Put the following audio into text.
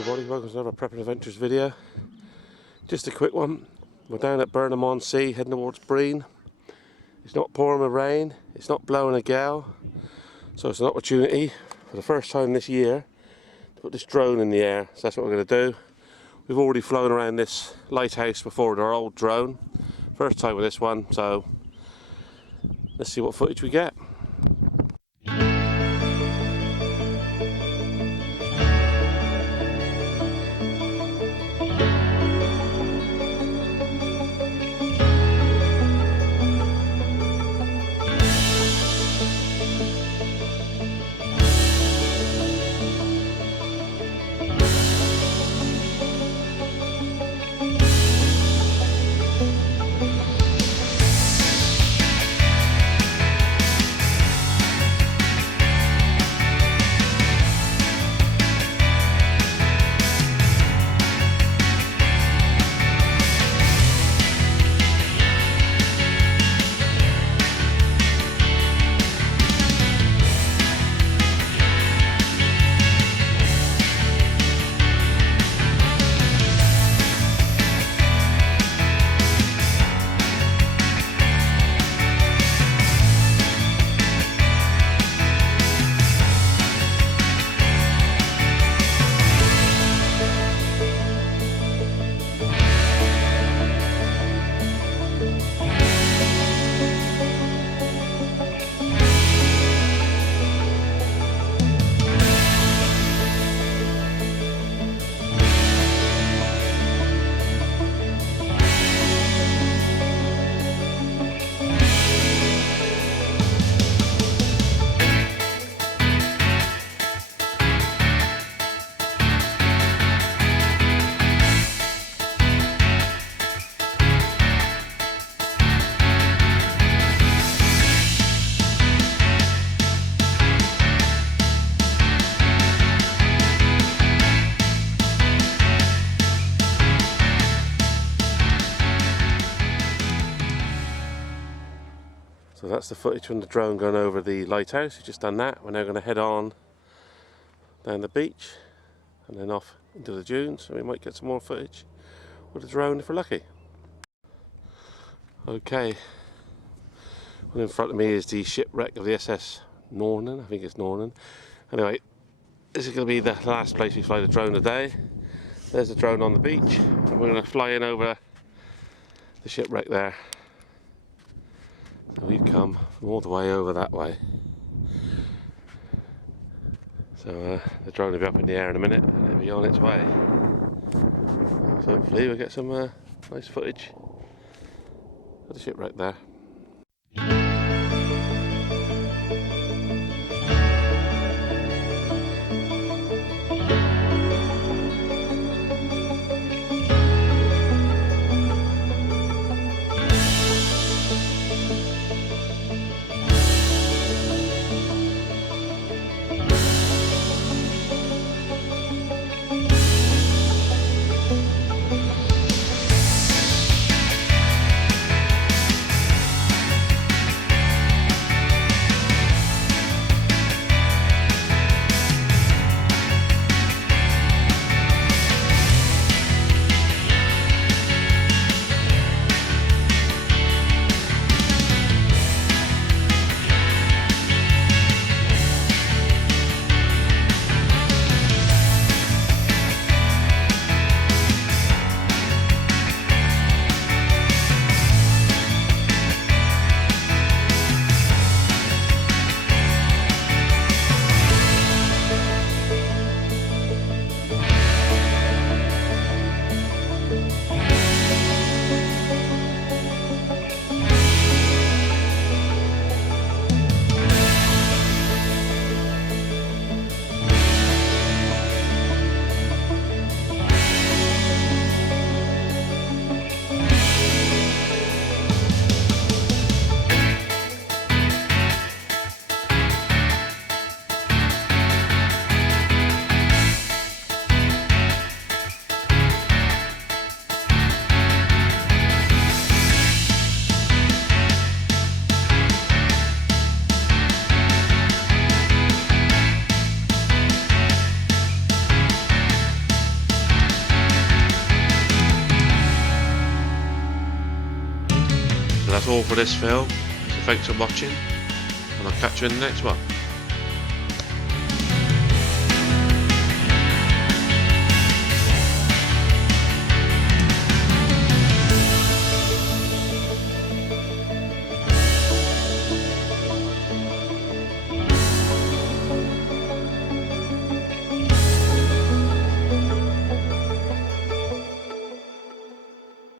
everybody, welcome to another Prepping Adventures video. Just a quick one. We're down at Burnham On Sea heading towards Brean. It's not pouring with rain, it's not blowing a gale, so it's an opportunity for the first time this year to put this drone in the air. So that's what we're going to do. We've already flown around this lighthouse before with our old drone. First time with this one, so let's see what footage we get. So that's the footage from the drone going over the lighthouse. We've just done that. We're now going to head on down the beach and then off into the dunes, and we might get some more footage with the drone if we're lucky. Okay, well, in front of me is the shipwreck of the SS Nornan. I think it's Nornan. Anyway, this is going to be the last place we fly the drone today. There's the drone on the beach, and we're going to fly in over the shipwreck there. So we've come from all the way over that way. So the drone will be up in the air in a minute and it'll be on its way. So hopefully we'll get some nice footage of the shipwreck there. So that's all for this film. So thanks for watching, and I'll catch you in the next one.